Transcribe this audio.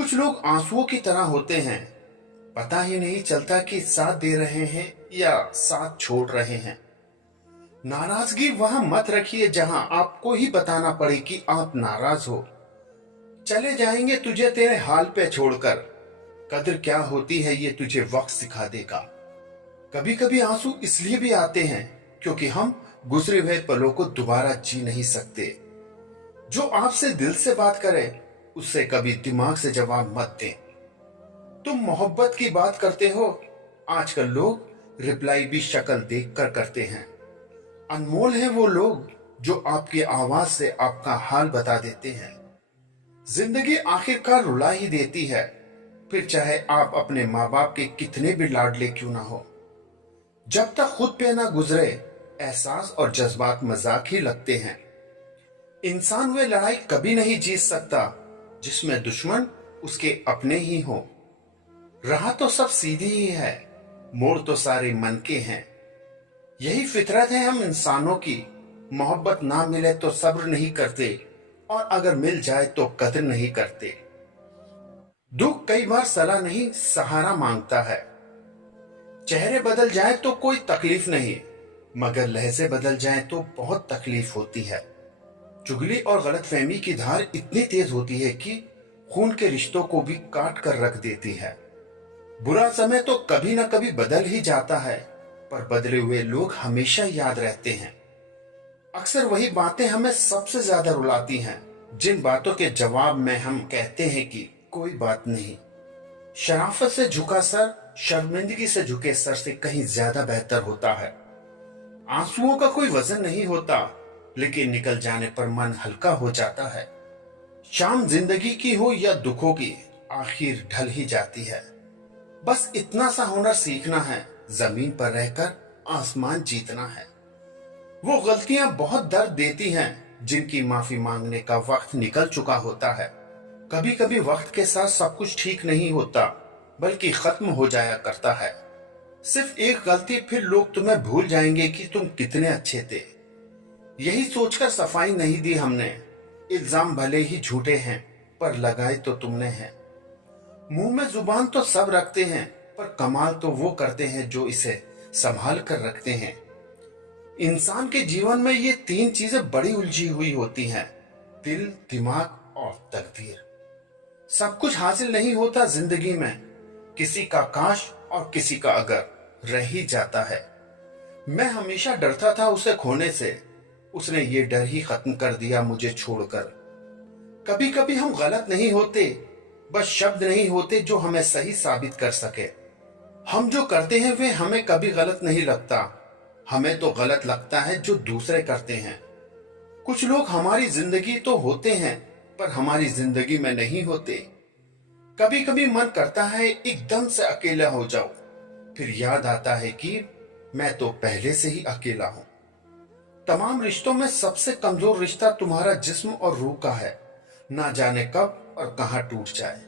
कुछ लोग आंसुओं की तरह होते हैं, पता ही नहीं चलता कि साथ दे रहे हैं या साथ छोड़ रहे हैं। नाराजगी वहां मत रखिए जहां आपको ही बताना पड़े कि आप नाराज हो। चले जाएंगे तुझे तेरे हाल पे छोड़कर, कद्र क्या होती है ये तुझे वक्त सिखा देगा। कभी कभी आंसू इसलिए भी आते हैं क्योंकि हम गुजरे हुए पलों को दोबारा जी नहीं सकते। जो आपसे दिल से बात करे उससे कभी दिमाग से जवाब मत दें। तुम मोहब्बत की बात करते हो, आजकल लोग रिप्लाई भी शक्ल देखकर करते हैं। अनमोल हैं वो लोग जो आपकी आवाज से आपका हाल बता देते हैं। जिंदगी आखिरकार रुला ही देती है, फिर चाहे आप अपने माँ बाप के कितने भी लाडले क्यों ना हो। जब तक खुद पे ना गुजरे, एहसास और जज्बात मजाक ही लगते हैं। इंसान वे लड़ाई कभी नहीं जीत सकता जिसमें दुश्मन उसके अपने ही हो। राह तो सब सीधी ही है, मोड़ तो सारे मन के हैं। यही फितरत है हम इंसानों की, मोहब्बत ना मिले तो सब्र नहीं करते, और अगर मिल जाए तो कदर नहीं करते। दुख कई बार सलाह नहीं सहारा मांगता है। चेहरे बदल जाए तो कोई तकलीफ नहीं, मगर लहजे बदल जाए तो बहुत तकलीफ होती है। चुगली और गलतफहमी की धार इतनी तेज होती है कि खून के रिश्तों को भी काट कर रख देती है। बुरा समय तो कभी ना कभी बदल ही जाता है, पर बदले हुए लोग हमेशा याद रहते हैं। अक्सर वही बातें हमें सबसे ज्यादा रुलाती हैं, जिन बातों के जवाब में हम कहते हैं कि कोई बात नहीं। शराफत से झुका सर शर्मिंदगी से झुके सर से कहीं ज्यादा बेहतर होता है। आंसुओं का कोई वजन नहीं होता, लेकिन निकल जाने पर मन हल्का हो जाता है। शाम जिंदगी की हो या दुखों की, आखिर ढल ही जाती है। बस इतना सा हुनर सीखना है, जमीन पर रहकर आसमान जीतना है। वो गलतियां बहुत दर्द देती हैं जिनकी माफी मांगने का वक्त निकल चुका होता है। कभी कभी वक्त के साथ सब कुछ ठीक नहीं होता, बल्कि खत्म हो जाया करता है। सिर्फ एक गलती, फिर लोग तुम्हें भूल जाएंगे कि तुम कितने अच्छे थे। यही सोचकर सफाई नहीं दी हमने। इल्जाम भले ही झूठे हैं, पर लगाए तो तुमने हैं। मुंह में जुबान तो सब रखते हैं, पर कमाल तो वो करते हैं जो इसे संभाल कर रखते हैं। इंसान के जीवन में ये तीन चीजें बड़ी उलझी हुई होती हैं: दिल, दिमाग और तकदीर। सब कुछ हासिल नहीं होता जिंदगी में, किसी का काश और किसी का अगर रह ही जाता है। मैं हमेशा डरता था उसे खोने से, उसने ये डर ही खत्म कर दिया मुझे छोड़कर। कभी कभी हम गलत नहीं होते, बस शब्द नहीं होते जो हमें सही साबित कर सके। हम जो करते हैं वे हमें कभी गलत नहीं लगता, हमें तो गलत लगता है जो दूसरे करते हैं। कुछ लोग हमारी जिंदगी तो होते हैं, पर हमारी जिंदगी में नहीं होते। कभी कभी मन करता है एकदम से अकेला हो जाऊं, फिर याद आता है कि मैं तो पहले से ही अकेला हूं। तमाम रिश्तों में सबसे कमजोर रिश्ता तुम्हारा जिस्म और रूह का है, ना जाने कब और कहां टूट जाए।